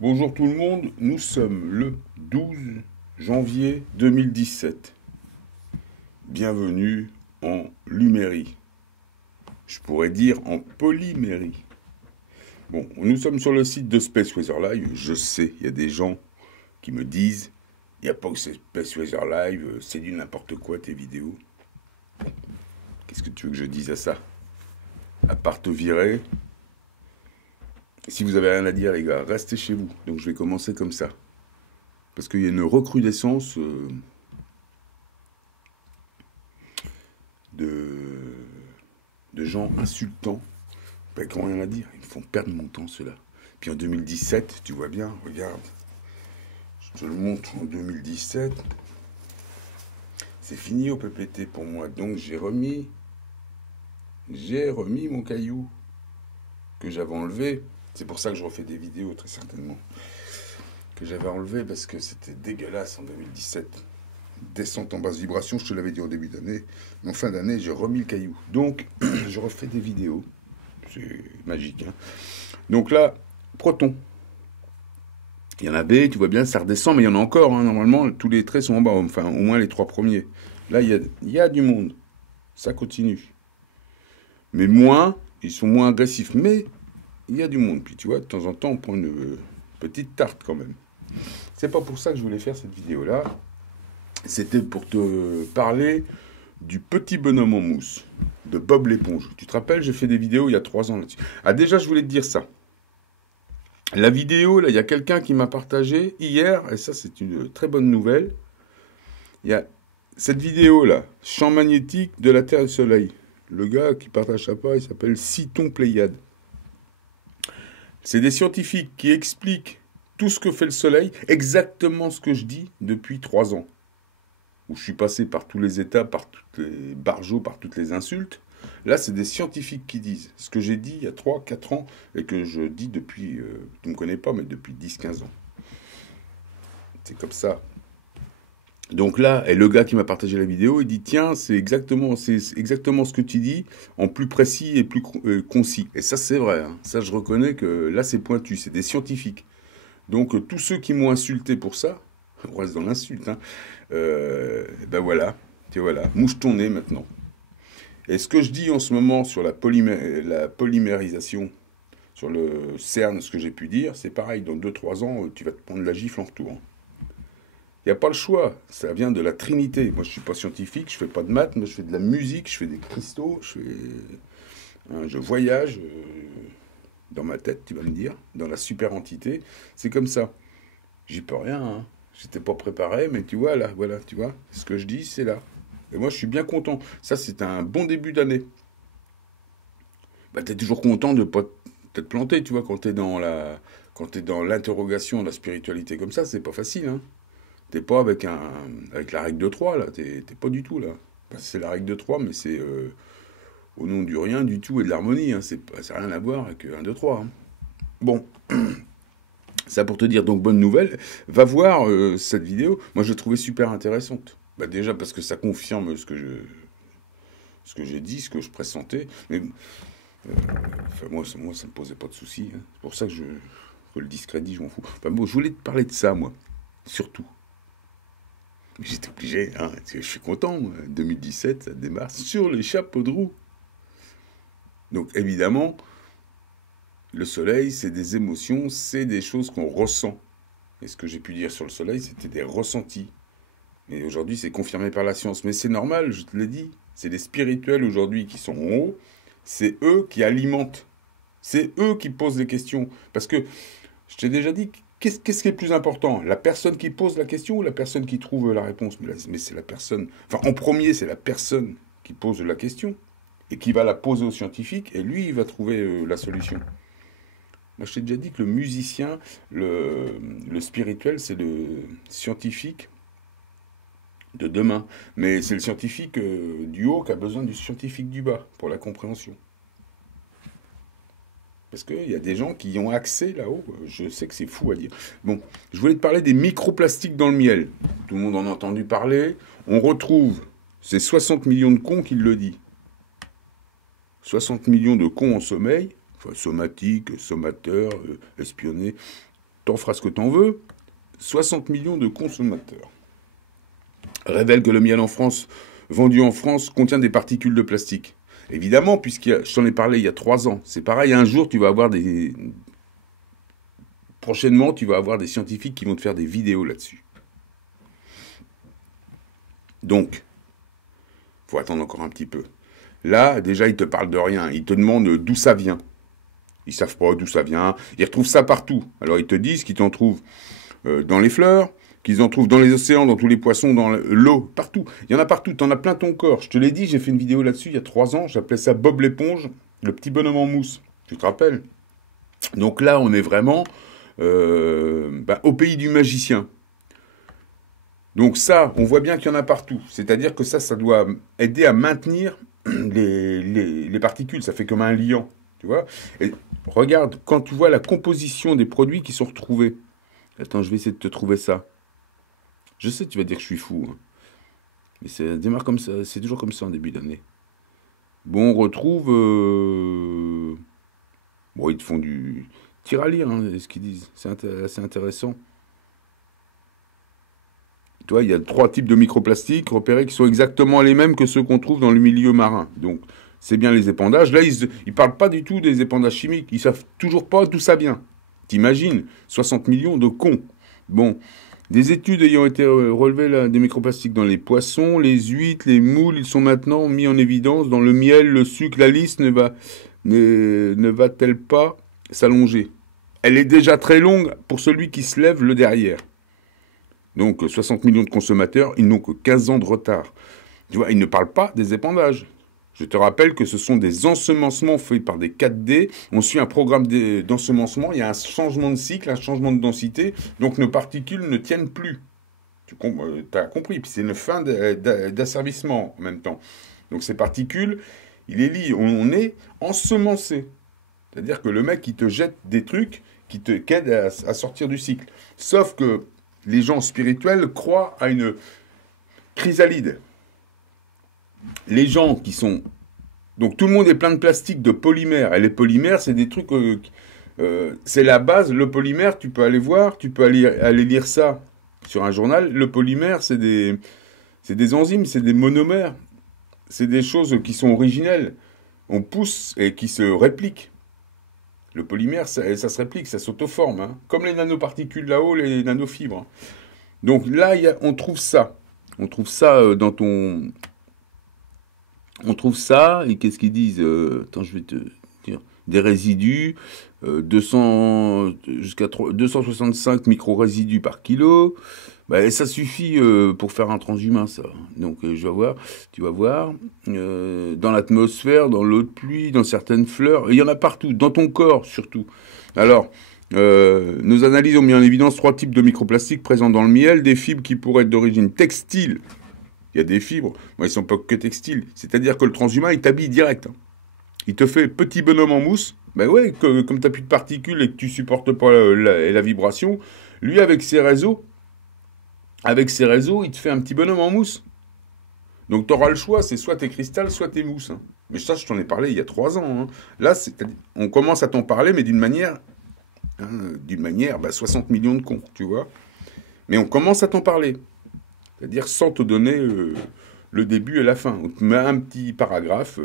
Bonjour tout le monde, nous sommes le 12 janvier 2017. Bienvenue en Lumérie. Je pourrais dire en Polymérie. Bon, nous sommes sur le site de Space Weather Live. Je sais, il y a des gens qui me disent il n'y a pas que Space Weather Live, c'est du n'importe quoi tes vidéos. Qu'est-ce que tu veux que je dise à ça? À part te virer. Si vous avez rien à dire, les gars, restez chez vous. Donc je vais commencer comme ça. Parce qu'il y a une recrudescence de gens insultants, qui n'ont rien à dire. Ils me font perdre mon temps, ceux-là. Puis en 2017, tu vois bien, regarde. Je te le montre en 2017. C'est fini au PPT pour moi. Donc j'ai remis mon caillou que j'avais enlevé. C'est pour ça que je refais des vidéos, très certainement. Que j'avais enlevé parce que c'était dégueulasse en 2017. Descente en basse vibration, je te l'avais dit en début d'année. Mais en fin d'année, j'ai remis le caillou. Donc, je refais des vidéos. C'est magique. Hein. Donc là, proton. Il y en a B, tu vois bien, ça redescend, mais il y en a encore. Hein. Normalement, tous les traits sont en bas. Enfin, au moins les 3 premiers. Là, il y a du monde. Ça continue. Mais moins, ils sont moins agressifs. Mais il y a du monde. Puis tu vois, de temps en temps, on prend une petite tarte quand même. C'est pas pour ça que je voulais faire cette vidéo-là. C'était pour te parler du petit bonhomme en mousse, de Bob l'éponge. Tu te rappelles, j'ai fait des vidéos il y a 3 ans là-dessus. Ah déjà, je voulais te dire ça. La vidéo, là, il y a quelqu'un qui m'a partagé hier, et ça c'est une très bonne nouvelle. Il y a cette vidéo-là, champ magnétique de la Terre et du Soleil. Le gars qui partage ça pas, il s'appelle Citon Pléiade. C'est des scientifiques qui expliquent tout ce que fait le Soleil, exactement ce que je dis depuis 3 ans. Où je suis passé par tous les états, par toutes les barjots, par toutes les insultes. Là, c'est des scientifiques qui disent ce que j'ai dit il y a 3-4 ans et que je dis depuis, tu ne me connais pas, mais depuis 10-15 ans. C'est comme ça. Donc là, et le gars qui m'a partagé la vidéo, il dit tiens, c'est exactement ce que tu dis, en plus précis et plus concis. Et ça, c'est vrai. Hein. Ça, je reconnais que là, c'est pointu. C'est des scientifiques. Donc, tous ceux qui m'ont insulté pour ça, on reste dans l'insulte, hein, ben voilà, mouche ton nez maintenant. Et ce que je dis en ce moment sur la polymérisation, sur le CERN, ce que j'ai pu dire, c'est pareil, dans 2-3 ans, tu vas te prendre la gifle en retour. Il n'y a pas le choix, ça vient de la Trinité. Moi, je ne suis pas scientifique, je ne fais pas de maths, moi, je fais de la musique, je fais des cristaux, je voyage dans ma tête, tu vas me dire, dans la super entité. C'est comme ça. J'y peux rien, hein. J'étais pas préparé, mais tu vois, là, voilà, tu vois, ce que je dis, c'est là. Et moi, je suis bien content. Ça, c'est un bon début d'année. Bah, t'es toujours content de pas t'être planté, tu vois, quand t'es dans l'interrogation de la spiritualité comme ça, c'est pas facile, hein. T'es pas avec la règle de 3, là, t'es pas du tout, là. Enfin, c'est la règle de 3, mais c'est au nom du rien, du tout et de l'harmonie, hein. Ça n'a rien à voir avec 1, 2, 3. Hein. Bon. Ça pour te dire, donc bonne nouvelle, va voir cette vidéo. Moi, je l'ai trouvée super intéressante. Bah, déjà parce que ça confirme ce que j'ai dit, ce que je pressentais. Mais enfin, moi, ça me posait pas de soucis. Hein. C'est pour ça que le discrédit, je m'en fous. Enfin, bon, je voulais te parler de ça, moi, surtout. J'étais obligé, hein, je suis content. Moi. 2017, ça démarre sur les chapeaux de roue. Donc, évidemment, le soleil, c'est des émotions, c'est des choses qu'on ressent. Et ce que j'ai pu dire sur le soleil, c'était des ressentis. Et aujourd'hui, c'est confirmé par la science. Mais c'est normal, je te l'ai dit. C'est les spirituels aujourd'hui qui sont en haut. C'est eux qui alimentent. C'est eux qui posent les questions. Parce que, je t'ai déjà dit, qu'est-ce qui est plus important? La personne qui pose la question ou la personne qui trouve la réponse? Mais c'est la personne... Enfin, en premier, c'est la personne qui pose la question et qui va la poser au scientifique. Et lui, il va trouver la solution. Moi, je t'ai déjà dit que le musicien, le spirituel, c'est le scientifique de demain. Mais c'est le scientifique du haut qui a besoin du scientifique du bas pour la compréhension. Parce qu'il y a des gens qui y ont accès là-haut. Je sais que c'est fou à dire. Bon, je voulais te parler des microplastiques dans le miel. Tout le monde en a entendu parler. On retrouve, c'est 60 millions de cons qui le dit. 60 millions de cons en sommeil, enfin somatiques, sommateurs, espionnés. t'en feras ce que t'en veux, 60 millions de consommateurs révèlent que le miel en France, vendu en France, contient des particules de plastique. Évidemment, je t'en ai parlé il y a 3 ans. C'est pareil, un jour, prochainement, tu vas avoir des scientifiques qui vont te faire des vidéos là-dessus. Donc, faut attendre encore un petit peu. Là, déjà, ils te parlent de rien. Ils te demandent d'où ça vient. Ils savent pas d'où ça vient. Ils retrouvent ça partout. Alors, ils te disent qu'ils t'en trouvent dans les fleurs, qu'ils en trouvent dans les océans, dans tous les poissons, dans l'eau, partout. Il y en a partout. T'en as plein ton corps. Je te l'ai dit, j'ai fait une vidéo là-dessus il y a 3 ans. J'appelais ça Bob l'éponge, le petit bonhomme en mousse. Tu te rappelles? Donc là, on est vraiment au pays du magicien. Donc ça, on voit bien qu'il y en a partout. C'est-à-dire que ça doit aider à maintenir les particules. Ça fait comme un liant, tu vois. Et regarde, quand tu vois la composition des produits qui sont retrouvés. Attends, je vais essayer de te trouver ça. Je sais, tu vas dire que je suis fou. Hein. Mais ça démarre comme ça. C'est toujours comme ça en début d'année. Bon, on retrouve... Bon, ils te font du... Tire à lire, hein, ce qu'ils disent. C'est assez intéressant. Tu vois, il y a 3 types de microplastiques repérés qui sont exactement les mêmes que ceux qu'on trouve dans le milieu marin. Donc, c'est bien les épandages. Là, ils ne parlent pas du tout des épandages chimiques. Ils ne savent toujours pas d'où ça vient. T'imagines 60 millions de cons. Bon, des études ayant été relevées des microplastiques dans les poissons, les huîtres, les moules, ils sont maintenant mis en évidence dans le miel, le sucre. La liste ne va-t-elle pas s'allonger? Elle est déjà très longue pour celui qui se lève le derrière. Donc 60 millions de consommateurs, ils n'ont que 15 ans de retard. Tu vois, ils ne parlent pas des épandages. Je te rappelle que ce sont des ensemencements faits par des 4D. On suit un programme d'ensemencement, il y a un changement de cycle, un changement de densité, donc nos particules ne tiennent plus. Tu as compris, puis c'est une fin d'asservissement en même temps. Donc ces particules, il les lit, on est ensemencé. C'est-à-dire que le mec, il te jette des trucs qui t'aident à sortir du cycle. Sauf que les gens spirituels croient à une chrysalide. Les gens qui sont... Donc tout le monde est plein de plastique, de polymères. Et les polymères, c'est des trucs... c'est la base. Le polymère, tu peux aller voir, tu peux aller lire ça sur un journal. Le polymère, c'est des enzymes, c'est des monomères. C'est des choses qui sont originelles. On pousse et qui se répliquent. Le polymère, ça se réplique, ça s'autoforme. Hein. Comme les nanoparticules là-haut, les nanofibres. Donc là, on trouve ça. On trouve ça dans ton... On trouve ça, et qu'est-ce qu'ils disent attends, je vais te dire. Des résidus, 200, jusqu'à 265 micro-résidus par kilo. Bah, ça suffit pour faire un transhumain, ça. Donc, tu vas voir. Dans l'atmosphère, dans l'eau de pluie, dans certaines fleurs. Il y en a partout, dans ton corps surtout. Alors, nos analyses ont mis en évidence 3 types de microplastiques présents dans le miel. Des fibres qui pourraient être d'origine textile. Il y a des fibres, moi ils ne sont pas que textiles. C'est-à-dire que le transhumain, il t'habille direct. Hein. Il te fait petit bonhomme en mousse. Ben ouais, comme tu n'as plus de particules et que tu supportes pas la vibration, lui avec ses réseaux, il te fait un petit bonhomme en mousse. Donc tu auras le choix, c'est soit tes cristals, soit tes mousses. Hein. Mais ça, je t'en ai parlé il y a 3 ans. Hein. Là, on commence à t'en parler, mais d'une manière, 60 millions de cons, tu vois. Mais on commence à t'en parler. C'est-à-dire sans te donner le début et la fin. On te met un petit paragraphe.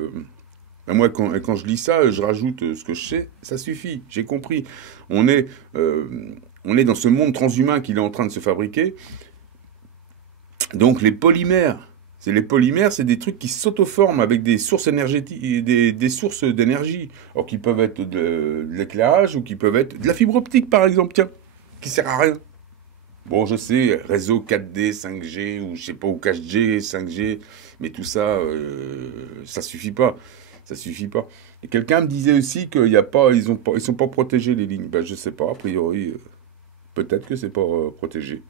Moi, quand je lis ça, je rajoute ce que je sais. Ça suffit, j'ai compris. On est dans ce monde transhumain qu'il est en train de se fabriquer. Donc les polymères, c'est des trucs qui s'autoforment avec des sources énergétiques, des sources d'énergie. Alors qui peuvent être de l'éclairage ou qui peuvent être de la fibre optique, par exemple, tiens, qui sert à rien. Bon, je sais, réseau 4D, 5G, ou je sais pas, ou 4G, 5G, mais tout ça, ça suffit pas. Ça suffit pas. Et quelqu'un me disait aussi qu'ils sont pas protégés, les lignes. Ben, je sais pas, a priori, peut-être que c'est pas protégé.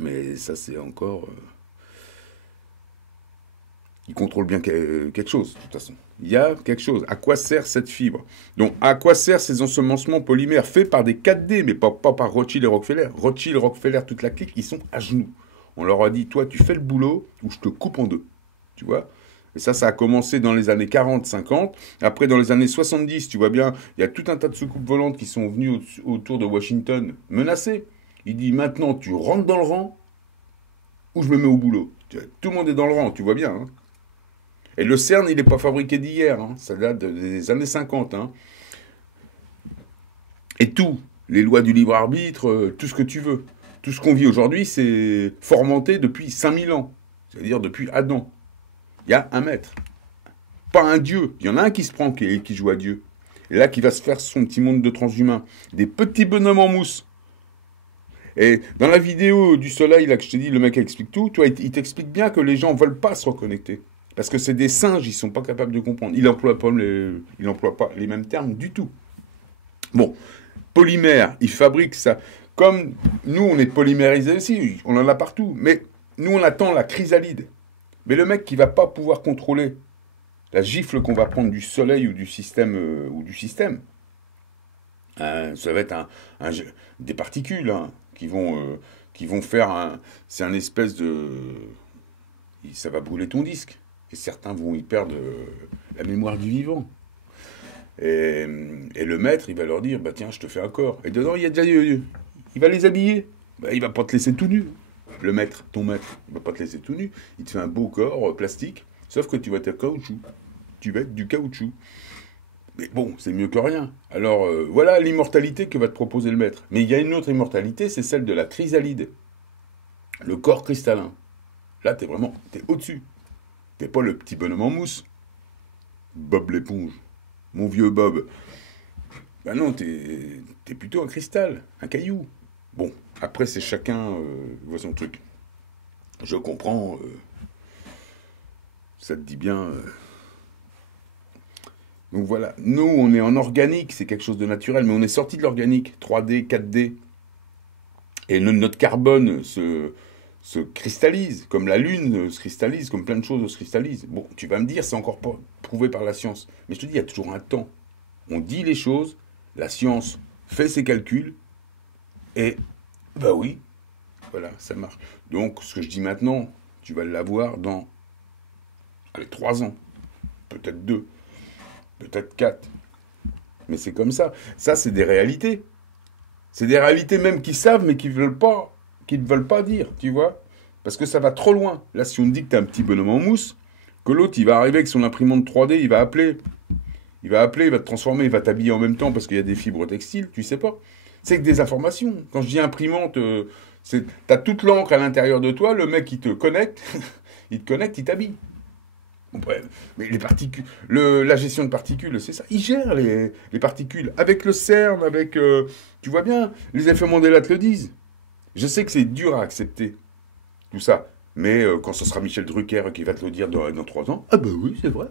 Mais ça, c'est encore... Ils contrôlent bien quelque chose, de toute façon. Il y a quelque chose. À quoi sert cette fibre? Donc, à quoi servent ces ensemencements polymères faits par des 4D, mais pas par Rothschild et Rockefeller. Rothschild, Rockefeller, toute la clique, ils sont à genoux. On leur a dit, toi, tu fais le boulot ou je te coupe en deux. Tu vois? Et ça a commencé dans les années 40, 50. Après, dans les années 70, tu vois bien, il y a tout un tas de soucoupes volantes qui sont venues autour de Washington menacer. Il dit maintenant, tu rentres dans le rang ou je me mets au boulot. Tout le monde est dans le rang, tu vois bien. Hein. Et le CERN, il n'est pas fabriqué d'hier. Hein. Ça date des années 50. Hein. Et tout, les lois du libre arbitre, tout ce que tu veux. Tout ce qu'on vit aujourd'hui, c'est formanté depuis 5000 ans. C'est-à-dire depuis Adam. Il y a un maître. Pas un dieu. Il y en a un qui se prend, qui joue à Dieu. Et là, qui va se faire son petit monde de transhumains. Des petits bonhommes en mousse. Et dans la vidéo du soleil, là, que je t'ai dit, le mec explique tout, tu vois, il t'explique bien que les gens ne veulent pas se reconnecter. Parce que c'est des singes, ils ne sont pas capables de comprendre. Il n'emploie pas les mêmes termes du tout. Bon, polymère, il fabrique ça. Comme nous, on est polymérisés aussi, on en a partout. Mais nous, on attend la chrysalide. Mais le mec qui va pas pouvoir contrôler la gifle qu'on va prendre du soleil ou du système, ça va être des particules hein, qui vont faire c'est un espèce de... Ça va brûler ton disque. Et certains vont y perdre la mémoire du vivant. Et le maître, il va leur dire, bah tiens, je te fais un corps. Et dedans, il y a déjà... Il va les habiller. Bah, il va pas te laisser tout nu. Le maître, ton maître, il va pas te laisser tout nu. Il te fait un beau corps plastique, sauf que tu vas être caoutchouc. Tu vas être du caoutchouc. Mais bon, c'est mieux que rien. Alors, voilà l'immortalité que va te proposer le maître. Mais il y a une autre immortalité, c'est celle de la chrysalide. Le corps cristallin. Là, t'es au-dessus. T'es pas le petit bonhomme en mousse. Bob l'éponge. Mon vieux Bob. Ben non, t'es plutôt un cristal, un caillou. Bon, après, c'est chacun voit son truc. Je comprends. Ça te dit bien. Donc voilà. Nous, on est en organique, c'est quelque chose de naturel, mais on est sorti de l'organique. 3D, 4D. Et notre carbone se cristallise, comme la Lune se cristallise, comme plein de choses se cristallisent. Bon, tu vas me dire, c'est encore pas prouvé par la science. Mais je te dis, il y a toujours un temps. On dit les choses, la science fait ses calculs, et, bah oui, voilà, ça marche. Donc, ce que je dis maintenant, tu vas l'avoir dans, 3 ans, peut-être 2, peut-être 4. Mais c'est comme ça. Ça, c'est des réalités. C'est des réalités même qui savent, mais qui ne veulent pas dire, tu vois. Parce que ça va trop loin. Là, si on te dit que tu as un petit bonhomme en mousse, que l'autre, il va arriver avec son imprimante 3D, il va appeler, il va te transformer, il va t'habiller en même temps parce qu'il y a des fibres textiles, tu sais pas. C'est que des informations. Quand je dis imprimante, t'as toute l'encre à l'intérieur de toi, le mec, il te connecte, il t'habille. Bon, bref. Mais les particules, la gestion de particules, c'est ça. Il gère les particules. Avec le CERN, avec... tu vois bien, les effets Mandela te le disent. Je sais que c'est dur à accepter, tout ça. Mais quand ce sera Michel Drucker qui va te le dire dans 3 ans, ah ben oui, c'est vrai.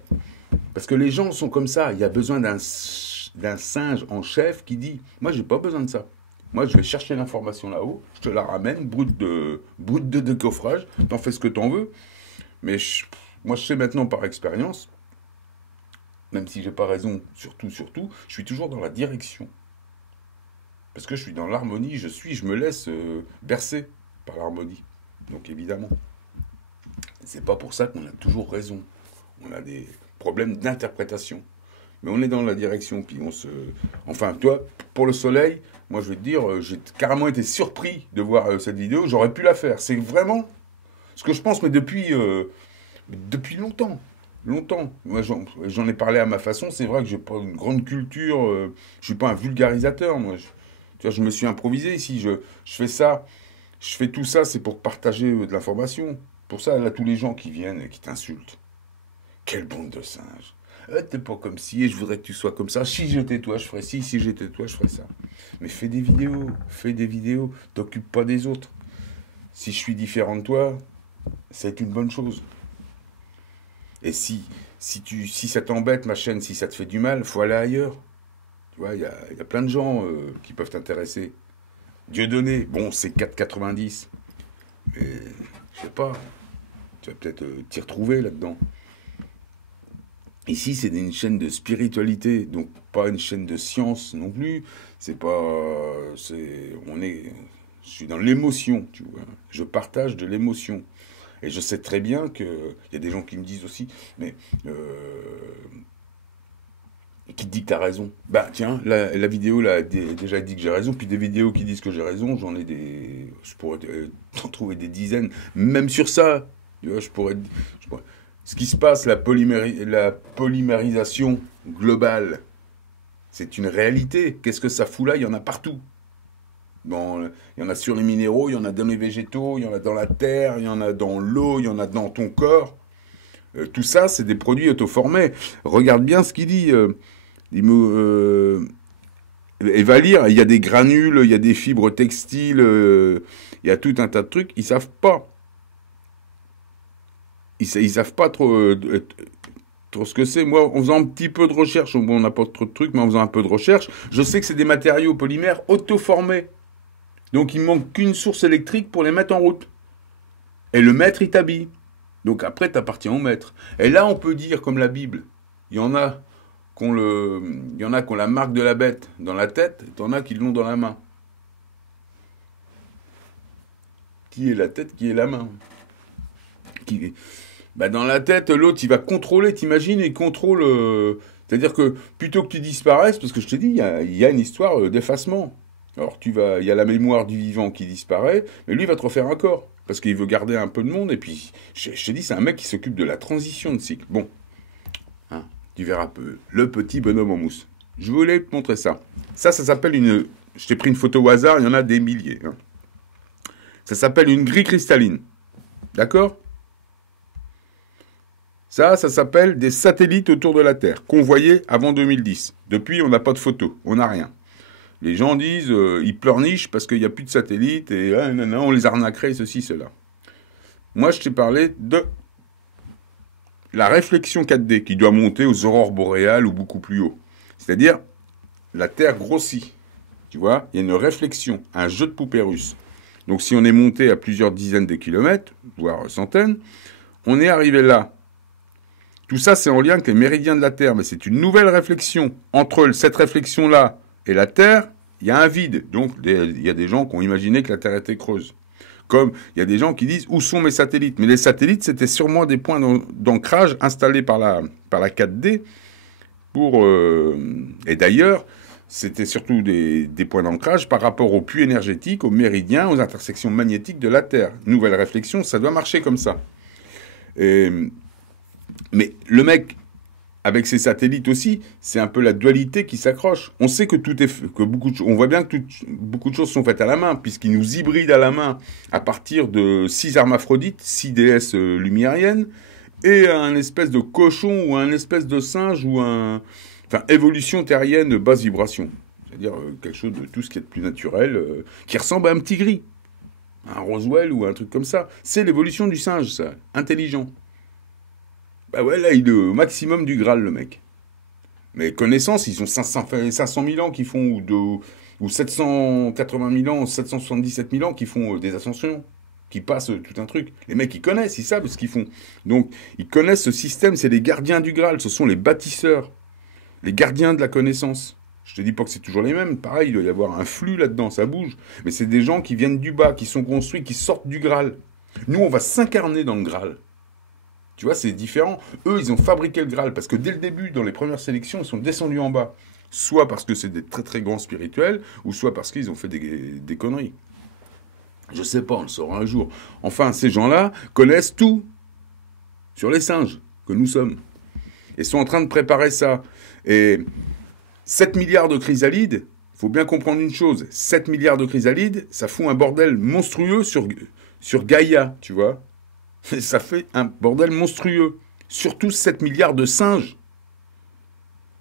Parce que les gens sont comme ça. Il y a besoin d'un singe en chef qui dit, moi, j'ai pas besoin de ça. Moi, je vais chercher l'information là-haut, je te la ramène, brute de décoffrage, t'en fais ce que t'en veux. Mais moi, je sais maintenant par expérience, même si j'ai pas raison, surtout, je suis toujours dans la direction. Parce que je suis dans l'harmonie, je me laisse bercer par l'harmonie. Donc évidemment, c'est pas pour ça qu'on a toujours raison. On a des problèmes d'interprétation. Mais on est dans la direction, puis Enfin, toi, pour le soleil, moi je vais te dire, j'ai carrément été surpris de voir cette vidéo, j'aurais pu la faire. C'est vraiment ce que je pense, mais depuis longtemps. Longtemps. Moi, j'en ai parlé à ma façon. C'est vrai que j'ai pas une grande culture. Je suis pas un vulgarisateur. Moi, tu vois, je me suis improvisé ici. Je fais ça. Je fais tout ça, c'est pour partager de l'information. Pour ça, là, tous les gens qui viennent et qui t'insultent. Quelle bande de singes. T'es pas comme si, et je voudrais que tu sois comme ça. Si j'étais toi, je ferais ci. Si j'étais toi, je ferais ça. Mais fais des vidéos. T'occupes pas des autres. Si je suis différent de toi, c'est une bonne chose. Et si ça t'embête, ma chaîne, si ça te fait du mal, faut aller ailleurs. Tu vois, il y a plein de gens qui peuvent t'intéresser. Dieudonné, bon, c'est 4,90. Mais, je sais pas, tu vas peut-être t'y retrouver là-dedans. Ici, c'est une chaîne de spiritualité, donc pas une chaîne de science non plus. Je suis dans l'émotion, tu vois. Je partage de l'émotion. Et je sais très bien qu'il y a des gens qui me disent aussi, mais qui te dit que tu as raison. Bah tiens, la vidéo là, déjà dit que j'ai raison, puis des vidéos qui disent que j'ai raison, j'en ai des... Je pourrais t'en trouver des dizaines. Même sur ça, tu vois, ce qui se passe, la polymérisation globale, c'est une réalité. Qu'est-ce que ça fout là? Il y en a partout. Bon, il y en a sur les minéraux, il y en a dans les végétaux, il y en a dans la terre, il y en a dans l'eau, il y en a dans ton corps. Tout ça, c'est des produits autoformés. Regarde bien ce qu'il dit. Et va lire, il y a des granules, il y a des fibres textiles, il y a tout un tas de trucs. Ils savent pas. Ils savent pas trop ce que c'est. Moi, en faisant un petit peu de recherche, bon, on n'a pas trop de trucs, mais en faisant un peu de recherche, je sais que c'est des matériaux polymères auto-formés. Donc, il manque qu'une source électrique pour les mettre en route. Et le maître, il t'habille. Donc, après, t'appartiens au maître. Et là, on peut dire, comme la Bible, il y en a qui ont la marque de la bête dans la tête, et t'en as qui l'ont dans la main. Qui est la tête, qui est la main? Dans la tête, l'autre, il va contrôler, t'imagines, il contrôle... c'est-à-dire que plutôt que tu disparaisses, parce que je te dis, il y a une histoire d'effacement. Alors, il y a la mémoire du vivant qui disparaît, mais lui, il va te refaire un corps, parce qu'il veut garder un peu de monde, et puis, je te dis, c'est un mec qui s'occupe de la transition de cycle. Bon, hein, tu verras peu. Le petit bonhomme en mousse. Je voulais te montrer ça. Ça s'appelle une... Je t'ai pris une photo au hasard, il y en a des milliers. Hein. Ça s'appelle une grille cristalline. D'accord ? Ça s'appelle des satellites autour de la Terre, convoyés avant 2010. Depuis, on n'a pas de photos, on n'a rien. Les gens disent, ils pleurnichent parce qu'il n'y a plus de satellites, et on les arnaquerait, ceci, cela. Moi, je t'ai parlé de la réflexion 4D, qui doit monter aux aurores boréales ou beaucoup plus haut. C'est-à-dire, la Terre grossit. Tu vois, il y a une réflexion, un jeu de poupées russe. Donc, si on est monté à plusieurs dizaines de kilomètres, voire centaines, on est arrivé là. Tout ça, c'est en lien avec les méridiens de la Terre, mais c'est une nouvelle réflexion. Entre cette réflexion-là et la Terre, il y a un vide. Donc, il y a des gens qui ont imaginé que la Terre était creuse. Comme il y a des gens qui disent « Où sont mes satellites ?» Mais les satellites, c'était sûrement des points d'ancrage installés par la 4D. Et d'ailleurs, c'était surtout des points d'ancrage par rapport aux puits énergétiques, aux méridiens, aux intersections magnétiques de la Terre. Nouvelle réflexion, ça doit marcher comme ça. Mais le mec, avec ses satellites aussi, c'est un peu la dualité qui s'accroche. On sait que on voit bien que beaucoup de choses sont faites à la main, puisqu'ils nous hybrident à la main à partir de 6 hermaphrodites, 6 déesses lumériennes, et un espèce de cochon ou un espèce de singe ou évolution terrienne basse vibration. C'est-à-dire quelque chose de tout ce qui est de plus naturel, qui ressemble à un petit gris. Un Roswell ou un truc comme ça. C'est l'évolution du singe, ça. Intelligent. Bah ouais, là, il est au maximum du Graal, le mec. Mais connaissance, ils ont 500 000 ans qui font, ou 780 000 ans, 777 000 ans qui font des ascensions, qui passent tout un truc. Les mecs, ils connaissent, ils savent ce qu'ils font. Donc, ils connaissent ce système, c'est les gardiens du Graal, ce sont les bâtisseurs, les gardiens de la connaissance. Je te dis pas que c'est toujours les mêmes, pareil, il doit y avoir un flux là-dedans, ça bouge. Mais c'est des gens qui viennent du bas, qui sont construits, qui sortent du Graal. Nous, on va s'incarner dans le Graal. Tu vois, c'est différent. Eux, ils ont fabriqué le Graal parce que dès le début, dans les premières sélections, ils sont descendus en bas. Soit parce que c'est des très très grands spirituels, ou soit parce qu'ils ont fait des conneries. Je sais pas, on le saura un jour. Enfin, ces gens-là connaissent tout sur les singes que nous sommes. Et sont en train de préparer ça. Et 7 milliards de chrysalides, il faut bien comprendre une chose. 7 milliards de chrysalides, ça fout un bordel monstrueux sur Gaïa, tu vois. Ça fait un bordel monstrueux. Surtout 7 milliards de singes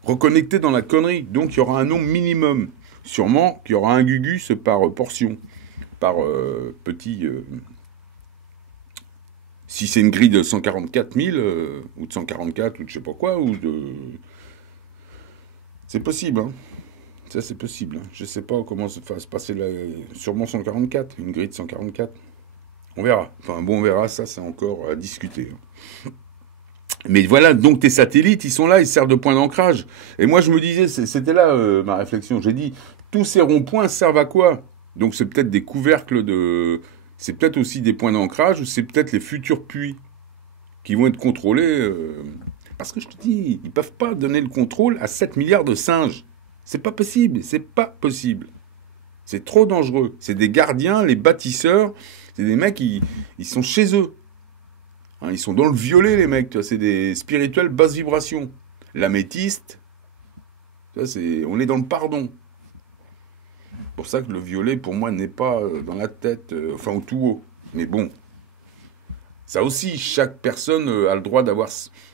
reconnectés dans la connerie. Donc il y aura un nombre minimum. Sûrement qu'il y aura un gugus par portion. Par petit... si c'est une grille de 144 000, ou de 144, ou de je sais pas quoi, ou de... C'est possible, hein. Ça, c'est possible. Je sais pas comment ça va se passer là. Sûrement 144, une grille de 144. On verra. Enfin, bon, on verra. Ça, c'est encore à discuter. Mais voilà, donc tes satellites, ils sont là, ils servent de point d'ancrage. Et moi, je me disais, c'était là ma réflexion. J'ai dit, tous ces ronds-points servent à quoi? Donc, c'est peut-être des couvercles c'est peut-être aussi des points d'ancrage, ou c'est peut-être les futurs puits qui vont être contrôlés. Parce que je te dis, ils peuvent pas donner le contrôle à 7 milliards de singes. C'est pas possible, c'est pas possible. C'est trop dangereux. C'est des gardiens, les bâtisseurs, c'est des mecs, ils sont chez eux. Hein, ils sont dans le violet, les mecs, tu vois, c'est des spirituels basse vibration. L'améthyste, on est dans le pardon. C'est pour ça que le violet, pour moi, n'est pas dans la tête, enfin au tout haut. Mais bon, ça aussi, chaque personne a le droit d'avoir...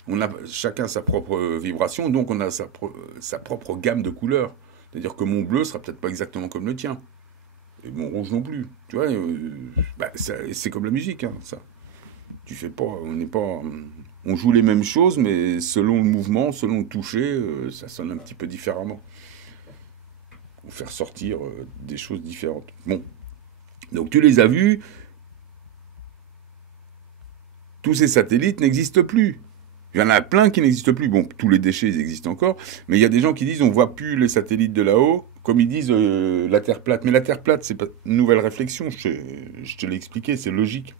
On a chacun sa propre vibration, donc on a sa propre gamme de couleurs. C'est-à-dire que mon bleu sera peut-être pas exactement comme le tien. Et mon rouge non plus. Tu vois, c'est comme la musique, hein, ça. Tu fais pas... On n'est pas... On joue les mêmes choses, mais selon le mouvement, selon le toucher, ça sonne un petit peu différemment. Pour faire sortir des choses différentes. Bon. Donc tu les as vus. Tous ces satellites n'existent plus. Il y en a plein qui n'existent plus. Bon, tous les déchets, ils existent encore. Mais il y a des gens qui disent on ne voit plus les satellites de là-haut. Comme ils disent la Terre plate. Mais la Terre plate, c'est pas une nouvelle réflexion. Je te l'ai expliqué, c'est logique.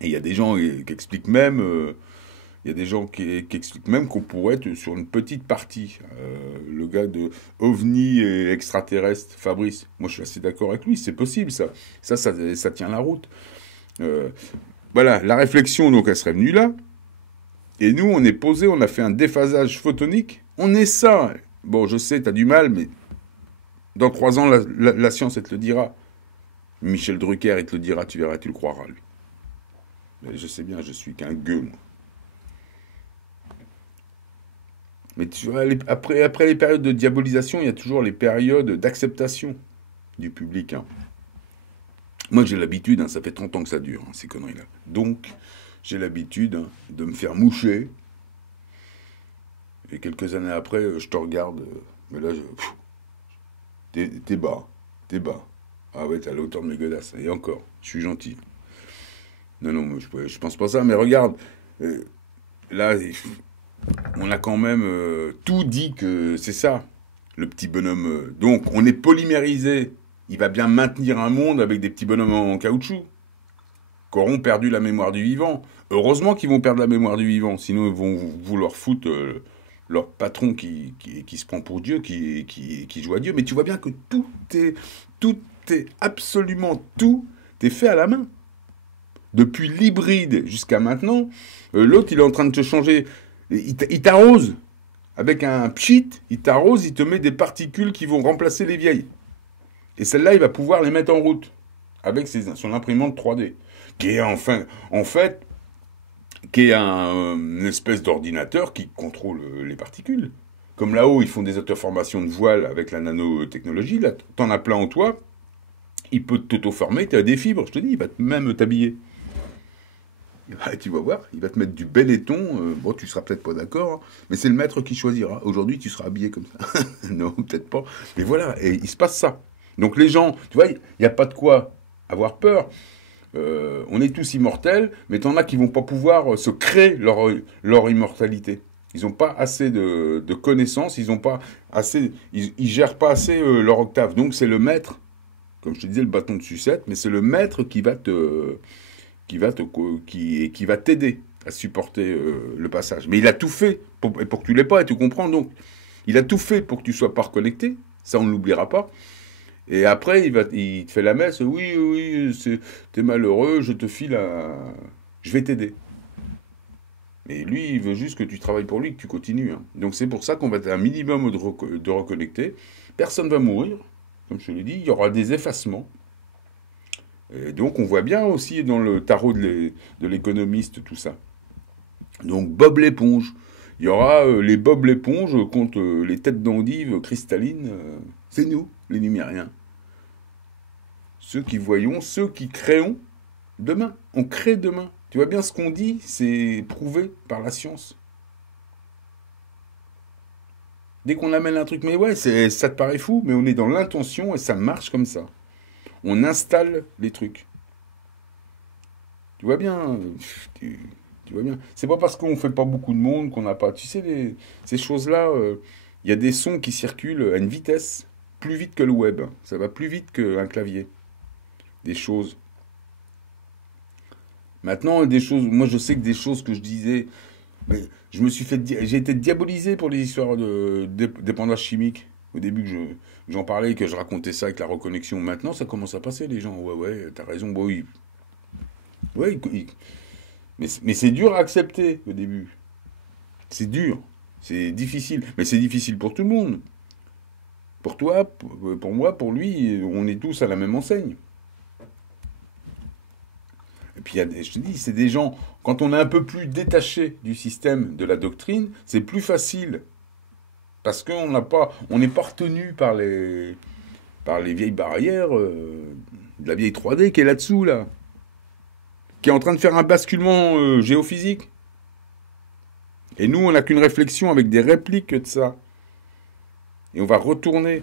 Et il y a des gens qui expliquent même... il y a des gens qui expliquent même qu'on pourrait être sur une petite partie. Le gars de OVNI et extraterrestre, Fabrice, moi je suis assez d'accord avec lui, c'est possible ça. Ça tient la route. Voilà, la réflexion, donc elle serait venue là. Et nous, on est posé, on a fait un déphasage photonique. On est ça. Bon, je sais, t'as du mal, mais dans 3 ans, la science, elle te le dira. Michel Drucker, il te le dira, tu verras, tu le croiras, lui. Mais je sais bien, je suis qu'un gueux, moi. Mais tu vois, après les périodes de diabolisation, il y a toujours les périodes d'acceptation du public. Hein. Moi, j'ai l'habitude, hein, ça fait 30 ans que ça dure, hein, ces conneries-là. Donc, j'ai l'habitude de me faire moucher. Et quelques années après, je te regarde. Mais là, t'es bas. T'es bas. Ah ouais, t'es à la hauteur de mes godasses. Et encore, je suis gentil. Non, moi, je pense pas ça. Mais regarde, là... On a quand même tout dit que c'est ça, le petit bonhomme. Donc, on est polymérisé. Il va bien maintenir un monde avec des petits bonhommes en caoutchouc qui auront perdu la mémoire du vivant. Heureusement qu'ils vont perdre la mémoire du vivant, sinon ils vont vouloir foutre leur patron qui se prend pour Dieu, qui joue à Dieu. Mais tu vois bien que tout est absolument tout est fait à la main. Depuis l'hybride jusqu'à maintenant, l'autre il est en train de te changer... Il t'arrose. Avec un pchit, il t'arrose, il te met des particules qui vont remplacer les vieilles. Et celle-là, il va pouvoir les mettre en route. Avec son imprimante 3D. Qui est qui est une espèce d'ordinateur qui contrôle les particules. Comme là-haut, ils font des auto-formations de voile avec la nanotechnologie. Là, t'en as plein en toi. Il peut t'auto-former, tu as des fibres, je te dis, il va même t'habiller. Tu vas voir, il va te mettre du Benetton. Bon, tu seras peut-être pas d'accord, hein, mais c'est le maître qui choisira. Aujourd'hui, tu seras habillé comme ça. Non, peut-être pas. Mais voilà, et il se passe ça. Donc les gens, tu vois, il n'y a pas de quoi avoir peur. On est tous immortels, mais t'en as qui vont pas pouvoir se créer leur immortalité. Ils n'ont pas assez de connaissances, ils gèrent pas assez leur octave. Donc c'est le maître, comme je te disais, le bâton de sucette, mais c'est le maître qui va t'aider à supporter le passage. Mais il a tout fait pour que tu l'aies pas, et tu comprends. Donc, il a tout fait pour que tu sois pas reconnecté. Ça, on ne l'oubliera pas. Et après, il te fait la messe. Oui, t'es malheureux, je vais t'aider. Mais lui, il veut juste que tu travailles pour lui, que tu continues. Hein. Donc, c'est pour ça qu'on va être un minimum de reconnecter. Personne ne va mourir. Comme je te l'ai dit, il y aura des effacements. Et donc, on voit bien aussi dans le tarot de l'économiste tout ça. Donc, Bob l'éponge. Il y aura les Bob l'éponge contre les têtes d'endive cristallines. C'est nous, les numériens. Ceux qui voyons, ceux qui créons demain. On crée demain. Tu vois bien ce qu'on dit, c'est prouvé par la science. Dès qu'on amène un truc, mais ouais, ça te paraît fou, mais on est dans l'intention et ça marche comme ça. On installe les trucs. Tu vois bien, tu vois bien. C'est pas parce qu'on fait pas beaucoup de monde qu'on n'a pas. Tu sais, ces choses-là, il y a des sons qui circulent à une vitesse plus vite que le web. Ça va plus vite qu'un clavier. Des choses. Maintenant, des choses, moi je sais que des choses que je disais, mais j'ai été diabolisé pour les histoires de dépendance chimique. Au début j'en parlais, que je racontais ça avec la reconnexion. Maintenant, ça commence à passer, les gens. Ouais, ouais, t'as raison. Bon, oui, ouais, mais c'est dur à accepter au début. C'est dur, c'est difficile. Mais c'est difficile pour tout le monde. Pour toi, pour moi, pour lui, on est tous à la même enseigne. Et puis, je te dis, c'est des gens, quand on est un peu plus détaché du système, de la doctrine, c'est plus facile. Parce on n'est pas retenu par les vieilles barrières de la vieille 3D qui est là-dessous, là. Qui est en train de faire un basculement géophysique. Et nous, on n'a qu'une réflexion avec des répliques de ça. Et on va retourner.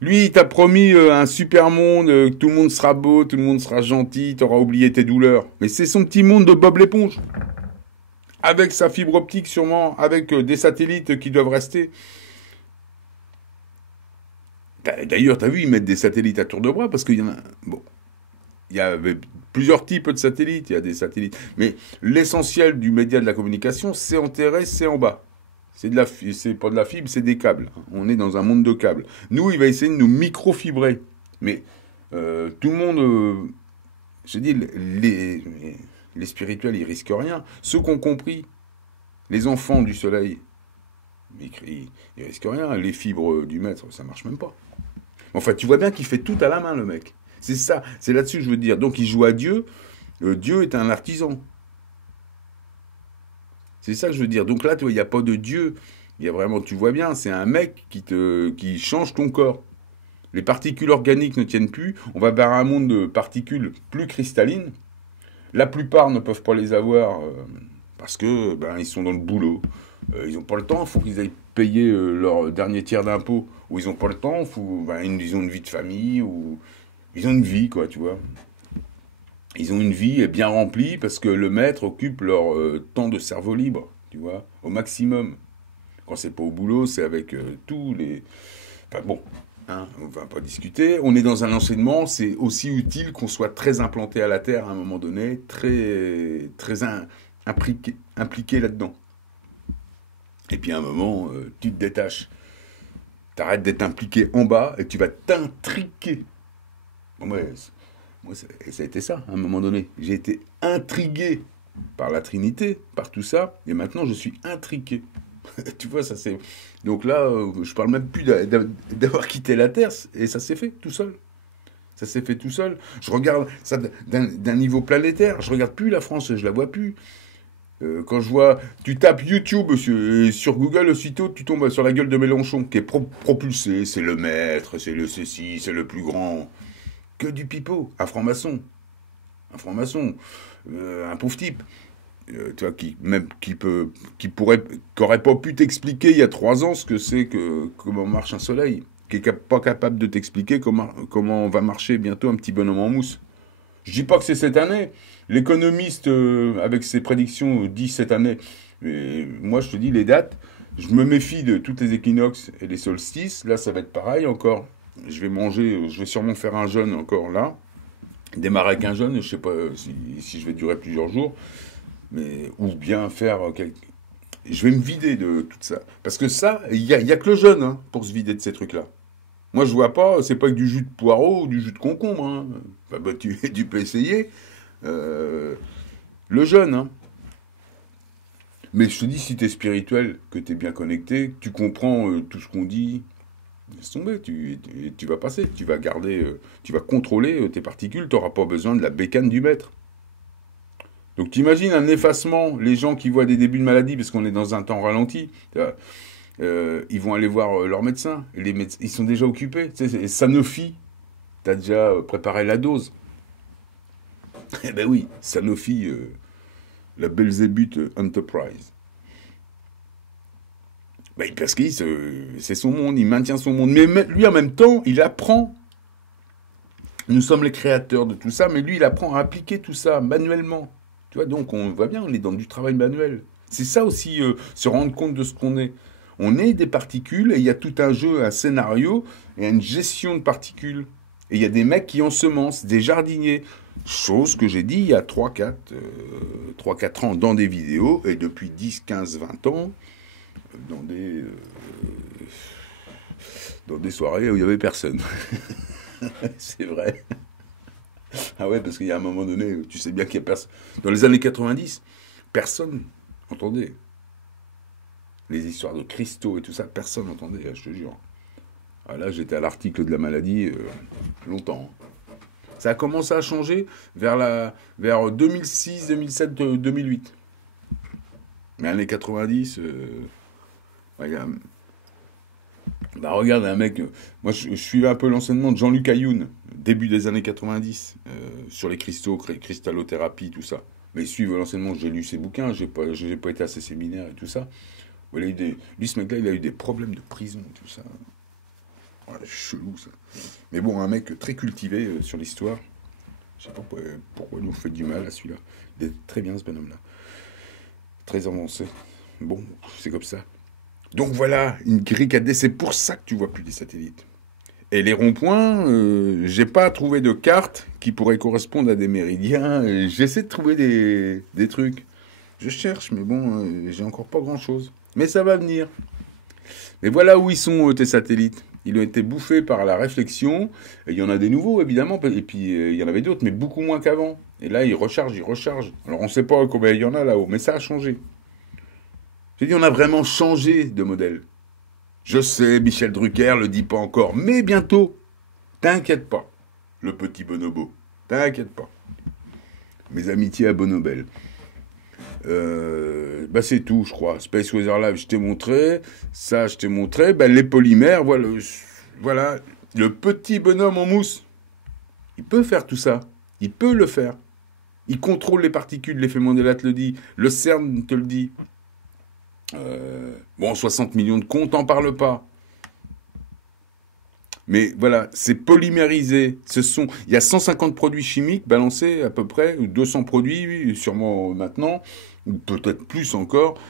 Lui, il t'a promis un super monde, que tout le monde sera beau, tout le monde sera gentil, t'auras oublié tes douleurs. Mais c'est son petit monde de Bob l'éponge. Avec sa fibre optique sûrement, avec des satellites qui doivent rester. D'ailleurs, t'as vu, ils mettent des satellites à tour de bras parce qu'il y en a... Bon, il y avait plusieurs types de satellites, il y a des satellites. Mais l'essentiel du média de la communication, c'est en terrestre, c'est en bas. C'est pas de la fibre, c'est des câbles. On est dans un monde de câbles. Nous, il va essayer de nous microfibrer. Mais tout le monde... je dis, les spirituels, ils risquent rien. Ceux qui ont compris, les enfants du soleil, ils risquent rien. Les fibres du maître, ça marche même pas. Enfin, tu vois bien qu'il fait tout à la main, le mec. C'est ça, c'est là-dessus que je veux dire. Donc, il joue à Dieu. Dieu est un artisan. C'est ça que je veux dire. Donc là, tu vois, il n'y a pas de Dieu. Il y a vraiment, tu vois bien, c'est un mec qui change ton corps. Les particules organiques ne tiennent plus. On va vers un monde de particules plus cristallines. La plupart ne peuvent pas les avoir parce que ils sont dans le boulot. Ils n'ont pas le temps. Il faut qu'ils aillent payer leur dernier tiers d'impôt. Ou ils n'ont pas le temps. Ils ont une vie de famille. Ou ils ont une vie, quoi, tu vois. Ils ont une vie bien remplie parce que le maître occupe leur temps de cerveau libre, tu vois, au maximum. Quand c'est pas au boulot, c'est avec tous les... Enfin bon, hein, on va pas discuter. On est dans un enseignement, c'est aussi utile qu'on soit très implanté à la Terre à un moment donné, très impliqué là-dedans. Et puis à un moment, tu te détaches. T'arrêtes d'être impliqué en bas et tu vas t'intriquer. Bon, ouais, moi, ça a été ça, à un moment donné. J'ai été intrigué par la Trinité, par tout ça, et maintenant je suis intriqué. Tu vois, ça c'est... Donc là, je parle même plus d'avoir quitté la Terre, et ça s'est fait tout seul. Ça s'est fait tout seul. Je regarde ça d'un niveau planétaire, je regarde plus la France, je la vois plus. Quand je vois... Tu tapes YouTube sur Google, aussitôt tu tombes sur la gueule de Mélenchon, qui est propulsé, c'est le maître, c'est le ceci, c'est le plus grand... Que du pipeau, un franc-maçon, un pauvre type, tu vois, qui aurait pas pu t'expliquer il y a 3 ans ce que c'est comment marche un soleil, qui est pas capable de t'expliquer comment va marcher bientôt un petit bonhomme en mousse. Je dis pas que c'est cette année. L'économiste avec ses prédictions dit cette année. Mais moi je te dis les dates. Je me méfie de toutes les équinoxes et les solstices. Là ça va être pareil encore. Je vais sûrement faire un jeûne encore là. Démarrer avec un jeûne, je sais pas si je vais durer plusieurs jours, mais ou bien faire je vais me vider de tout ça. Parce que ça, il y a que le jeûne hein, pour se vider de ces trucs-là. Moi, je vois pas, c'est pas que du jus de poireau ou du jus de concombre. Hein. Tu peux essayer. Le jeûne, hein. Mais je te dis, si tu es spirituel, que tu es bien connecté, que tu comprends tout ce qu'on dit, laisse tomber, tu vas passer, tu vas garder, tu vas contrôler tes particules, tu n'auras pas besoin de la bécane du maître. Donc t'imagines un effacement, les gens qui voient des débuts de maladie, parce qu'on est dans un temps ralenti, ils vont aller voir leur médecin, et les médecins, ils sont déjà occupés, tu sais, Sanofi, tu as déjà préparé la dose. Eh ben oui, Sanofi, la Belzébuth Enterprise. Parce que c'est son monde, il maintient son monde. Mais lui, en même temps, il apprend. Nous sommes les créateurs de tout ça, mais lui, il apprend à appliquer tout ça manuellement. Tu vois, donc on voit bien, on est dans du travail manuel. C'est ça aussi, se rendre compte de ce qu'on est. On est des particules et il y a tout un jeu, un scénario et une gestion de particules. Et il y a des mecs qui ensemencent, des jardiniers. Chose que j'ai dit il y a 3-4 ans dans des vidéos, et depuis 10, 15, 20 ans, dans des soirées où il n'y avait personne. C'est vrai. Ah ouais, parce qu'il y a un moment donné, tu sais bien qu'il n'y a personne. Dans les années 90, personne entendait. Les histoires de cristaux et tout ça, personne n'entendait, je te jure. Ah là, j'étais à l'article de la maladie longtemps. Ça a commencé à changer vers 2006, 2007, 2008. Mais années 90, ouais, bah regarde un mec, moi je suivais un peu l'enseignement de Jean-Luc Ayoun, début des années 90, sur les cristaux, cristallothérapie, tout ça. Mais suivre l'enseignement, j'ai lu ses bouquins, j'ai pas été à ses séminaires et tout ça. Il a eu lui, ce mec-là, il a eu des problèmes de prison, tout ça. Ouais, chelou, ça. Mais bon, un mec très cultivé sur l'histoire. Je sais pas pourquoi nous on fait du mal à celui-là. Il est très bien, ce bonhomme-là. Très avancé. Bon, c'est comme ça. Donc voilà, une grille 4D, c'est pour ça que tu vois plus des satellites. Et les ronds-points, j'ai pas trouvé de carte qui pourrait correspondre à des méridiens. J'essaie de trouver des trucs. Je cherche, mais bon, j'ai encore pas grand-chose. Mais ça va venir. Mais voilà où ils sont, tes satellites. Ils ont été bouffés par la réflexion. Et il y en a des nouveaux, évidemment. Et puis, il y en avait d'autres, mais beaucoup moins qu'avant. Et là, ils rechargent. Alors, on ne sait pas combien il y en a là-haut, mais ça a changé. J'ai dit, on a vraiment changé de modèle. Je sais, Michel Drucker le dit pas encore, mais bientôt. T'inquiète pas, le petit bonobo. T'inquiète pas. Mes amitiés à Bonobel. Bah c'est tout, je crois. Space Weather Lab, je t'ai montré. Ça, je t'ai montré. Bah, les polymères, voilà. Le petit bonhomme en mousse. Il peut faire tout ça. Il peut le faire. Il contrôle les particules. L'effet Mandela te le dit. Le CERN te le dit. Bon, 60 millions de cons, t'en parle pas. Mais voilà, c'est polymérisé. Il y a 150 produits chimiques balancés à peu près, ou 200 produits, sûrement maintenant, ou peut-être plus encore.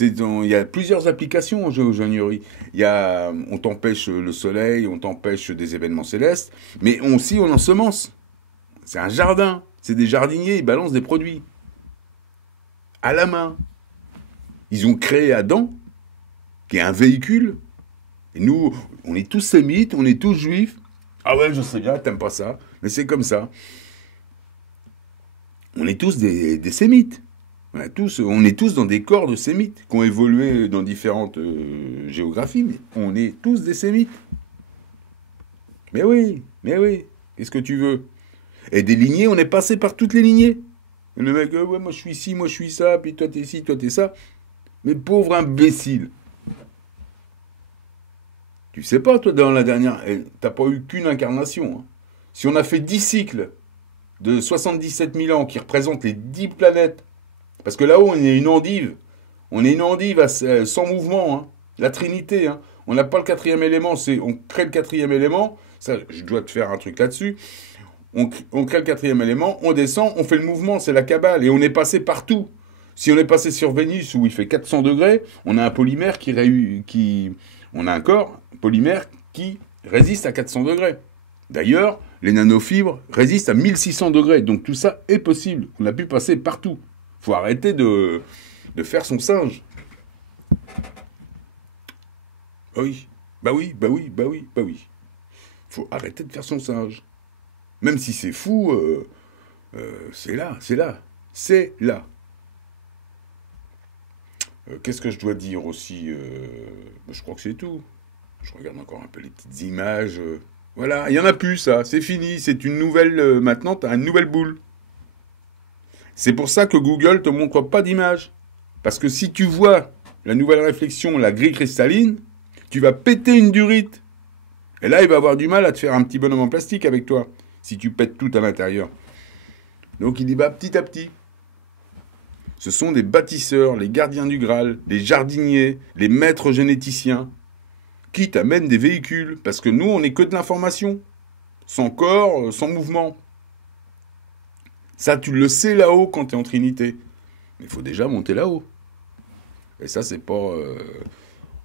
Il y a plusieurs applications aux ingénierie. On t'empêche le soleil, on t'empêche des événements célestes, mais aussi on ensemence. C'est un jardin. C'est des jardiniers, ils balancent des produits. À la main. Ils ont créé Adam, qui est un véhicule. Et nous, on est tous sémites, on est tous juifs. Ah ouais, je sais bien, t'aimes pas ça, mais c'est comme ça. On est tous des sémites. On est tous dans des corps de sémites qui ont évolué dans différentes géographies, mais on est tous des sémites. Mais oui, qu'est-ce que tu veux? Et des lignées, on est passé par toutes les lignées. Et le mec, ouais, moi je suis ci, moi je suis ça, puis toi t'es ci, toi t'es ça. Mais pauvre imbécile. Tu sais pas, toi, dans la dernière... T'as pas eu qu'une incarnation. Hein. Si on a fait 10 cycles de 77 000 ans qui représentent les 10 planètes, parce que là-haut, on est une endive. On est une endive sans mouvement. Hein. La Trinité. Hein. On n'a pas le quatrième élément. On crée le quatrième élément. Ça, je dois te faire un truc là-dessus. On crée le quatrième élément, on descend, on fait le mouvement, c'est la cabale. Et on est passé partout. Si on est passé sur Vénus où il fait 400 degrés, on a un polymère on a un corps polymère qui résiste à 400 degrés. D'ailleurs, les nanofibres résistent à 1600 degrés. Donc tout ça est possible. On a pu passer partout. Il faut arrêter de faire son singe. Bah oui. Il faut arrêter de faire son singe. Même si c'est fou, c'est là. Qu'est-ce que je dois dire aussi je crois que c'est tout. Je regarde encore un peu les petites images. Voilà, il n'y en a plus, ça. C'est fini. C'est une nouvelle... maintenant, tu as une nouvelle boule. C'est pour ça que Google ne te montre pas d'image. Parce que si tu vois la nouvelle réflexion, la grille cristalline, tu vas péter une durite. Et là, il va avoir du mal à te faire un petit bonhomme en plastique avec toi. Si tu pètes tout à l'intérieur. Donc, il y va petit à petit. Ce sont des bâtisseurs, les gardiens du Graal, les jardiniers, les maîtres généticiens, qui t'amènent des véhicules. Parce que nous, on n'est que de l'information. Sans corps, sans mouvement. Ça, tu le sais là-haut quand tu es en Trinité. Mais il faut déjà monter là-haut. Et ça, c'est pas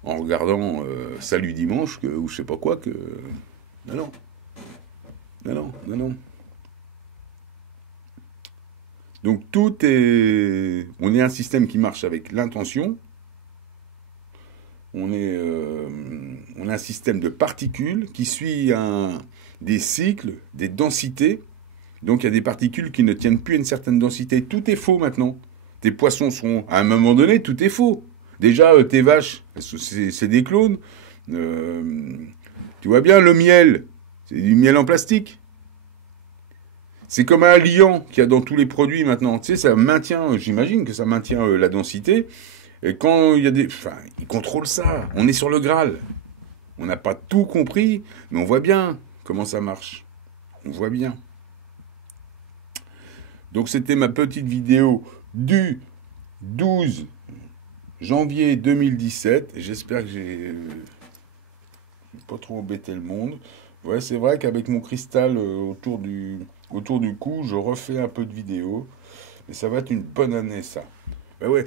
en regardant Salut Dimanche ou je sais pas quoi que... Non. Donc tout est... On est un système qui marche avec l'intention. On est un système de particules qui suit des cycles, des densités. Donc il y a des particules qui ne tiennent plus à une certaine densité. Tout est faux maintenant. Tes poissons seront... À un moment donné, tout est faux. Déjà, tes vaches, c'est des clones. Tu vois bien, le miel, c'est du miel en plastique. C'est comme un liant qu'il y a dans tous les produits maintenant. Tu sais, ça maintient, j'imagine que ça maintient la densité. Et quand il y a des... Enfin, ils contrôlent ça. On est sur le Graal. On n'a pas tout compris, mais on voit bien comment ça marche. On voit bien. Donc c'était ma petite vidéo du 12 janvier 2017. J'espère que j'ai pas trop embêté le monde. Ouais, c'est vrai qu'avec mon cristal autour du cou, je refais un peu de vidéos. Mais ça va être une bonne année, ça. Ben ouais,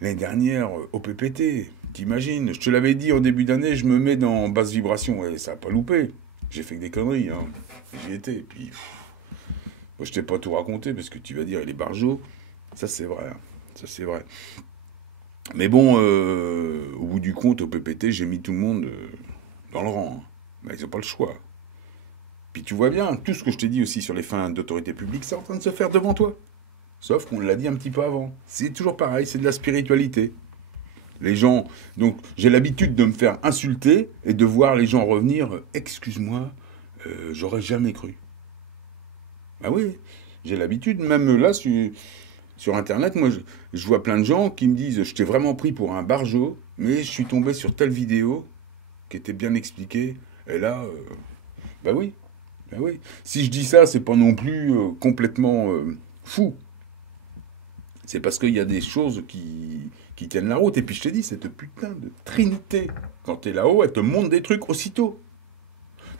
l'année dernière, au PPT, t'imagines, je te l'avais dit en début d'année, je me mets dans basse vibration. Ouais, ça n'a pas loupé. J'ai fait que des conneries, hein. J'y étais. Puis, je t'ai pas tout raconté parce que tu vas dire, il est barjot. Ça, c'est vrai. Hein. Ça, c'est vrai. Mais bon, au bout du compte, au PPT, j'ai mis tout le monde dans le rang. Hein. Ben, ils n'ont pas le choix. Puis tu vois bien, tout ce que je t'ai dit aussi sur les fins d'autorité publique, c'est en train de se faire devant toi. Sauf qu'on l'a dit un petit peu avant. C'est toujours pareil, c'est de la spiritualité. Les gens... Donc, j'ai l'habitude de me faire insulter et de voir les gens revenir. Excuse-moi, j'aurais jamais cru. Ah oui, j'ai l'habitude. Même là, sur Internet, moi, je vois plein de gens qui me disent « Je t'ai vraiment pris pour un barjot, mais je suis tombé sur telle vidéo qui était bien expliquée. » Et là, bah oui. Ben oui. Si je dis ça, c'est pas non plus complètement fou. C'est parce qu'il y a des choses qui tiennent la route. Et puis je t'ai dit, cette putain de trinité, quand t'es là-haut, elle te montre des trucs aussitôt.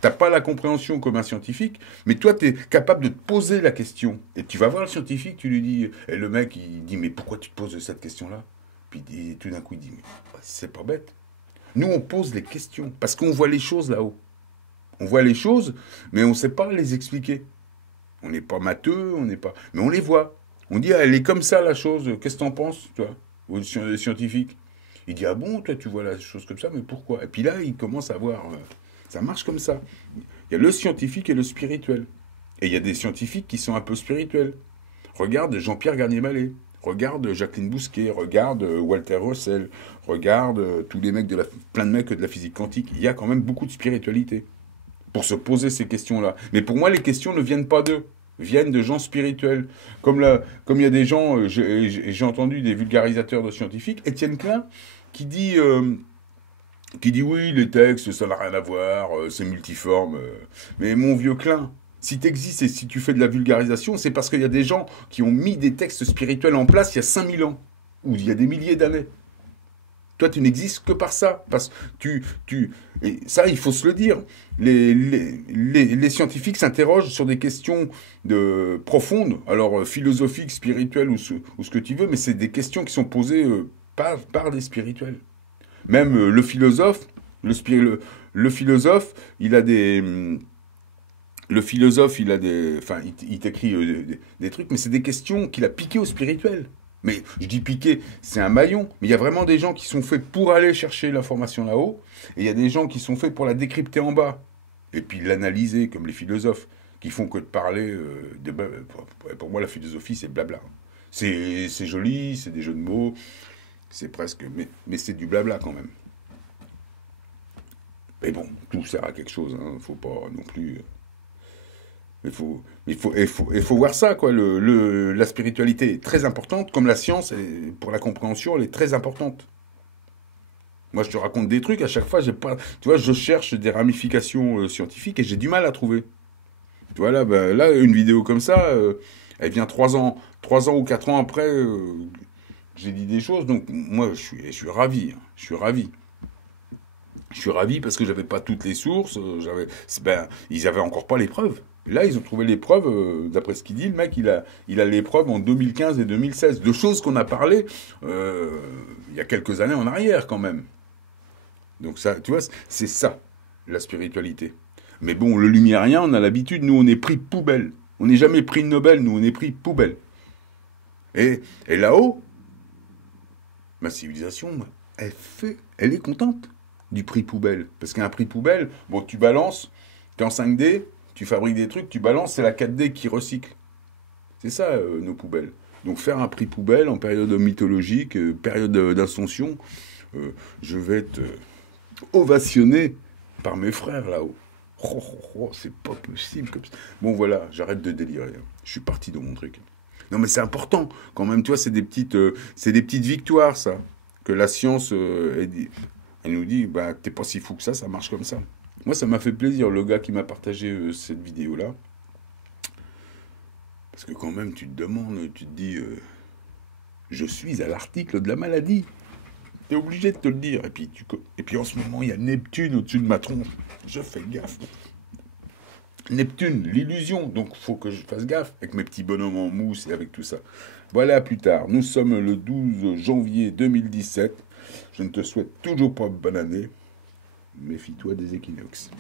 T'as pas la compréhension comme un scientifique, mais toi, t'es capable de te poser la question. Et tu vas voir le scientifique, tu lui dis... Et le mec, il dit, mais pourquoi tu te poses cette question-là? Puis tout d'un coup, il dit, mais c'est pas bête. Nous, on pose les questions, parce qu'on voit les choses là-haut. On voit les choses, mais on ne sait pas les expliquer. On n'est pas matheux, on n'est pas... Mais on les voit. On dit, ah, elle est comme ça, la chose. Qu'est-ce que t'en penses, toi, aux scientifiques? Il dit, ah bon, toi, tu vois la chose comme ça, mais pourquoi? Et puis là, il commence à voir... ça marche comme ça. Il y a le scientifique et le spirituel. Et il y a des scientifiques qui sont un peu spirituels. Regarde Jean-Pierre Garnier-Mallet. Regarde Jacqueline Bousquet. Regarde Walter Russell. Regarde tous les mecs plein de mecs de la physique quantique. Il y a quand même beaucoup de spiritualité pour se poser ces questions-là. Mais pour moi, les questions ne viennent pas d'eux, viennent de gens spirituels. Comme il y a des gens, j'ai entendu des vulgarisateurs de scientifiques, Étienne Klein, qui dit oui, les textes, ça n'a rien à voir, c'est multiforme. Mais mon vieux Klein, si tu existes et si tu fais de la vulgarisation, c'est parce qu'il y a des gens qui ont mis des textes spirituels en place il y a 5000 ans, ou il y a des milliers d'années. Toi, tu n'existes que par ça. Parce que et ça, il faut se le dire. Les scientifiques s'interrogent sur des questions profondes, alors philosophiques, spirituelles ou ce que tu veux, mais c'est des questions qui sont posées par des spirituels. Même le philosophe, il a des... Le philosophe, il a des... Enfin, il t'écrit des trucs, mais c'est des questions qu'il a piquées au spirituel. Mais je dis piqué, c'est un maillon. Mais il y a vraiment des gens qui sont faits pour aller chercher l'information là-haut, et il y a des gens qui sont faits pour la décrypter en bas. Et puis l'analyser, comme les philosophes, qui font que de parler pour moi, la philosophie, c'est blabla. C'est joli, c'est des jeux de mots, c'est presque... Mais c'est du blabla quand même. Mais bon, tout sert à quelque chose, hein. Faut pas non plus... Il faut voir ça, quoi. La spiritualité est très importante, comme la science, pour la compréhension, elle est très importante. Moi, je te raconte des trucs, à chaque fois, j'ai pas, tu vois, je cherche des ramifications scientifiques et j'ai du mal à trouver. Tu vois, là, une vidéo comme ça, elle vient 3 ans ou 4 ans après, j'ai dit des choses, donc moi, je suis ravi. Hein. Je suis ravi. Je suis ravi parce que j'avais pas toutes les sources, ils avaient encore pas les preuves. Là, ils ont trouvé les preuves, d'après ce qu'il dit, le mec, il a les preuves en 2015 et 2016, de choses qu'on a parlé il y a quelques années en arrière, quand même. Donc ça, tu vois, c'est ça, la spiritualité. Mais bon, le lumérien, on a l'habitude, nous, on est pris poubelle. On n'est jamais pris Nobel, nous, on est pris poubelle. Et là-haut, ma civilisation, elle est contente du prix poubelle. Parce qu'un prix poubelle, bon, tu balances, tu es en 5D, tu fabriques des trucs, tu balances, c'est la 4D qui recycle. C'est ça, nos poubelles. Donc faire un prix poubelle en période mythologique, période d'ascension, je vais être ovationné par mes frères là-haut. Oh, oh, oh, c'est pas possible comme ça. Bon voilà, j'arrête de délirer. Je suis parti dans mon truc. Non mais c'est important quand même, tu vois, c'est des petites victoires ça. Que la science, elle nous dit, bah t'es pas si fou que ça marche comme ça. Moi ça m'a fait plaisir, le gars qui m'a partagé cette vidéo-là. Parce que quand même tu te demandes, tu te dis, je suis à l'article de la maladie. T'es obligé de te le dire. Et puis en ce moment, il y a Neptune au-dessus de ma tronche. Je fais gaffe. Neptune, l'illusion. Donc faut que je fasse gaffe avec mes petits bonhommes en mousse et avec tout ça. Voilà, à plus tard. Nous sommes le 12 janvier 2017. Je ne te souhaite toujours pas bonne année. Méfie-toi des équinoxes.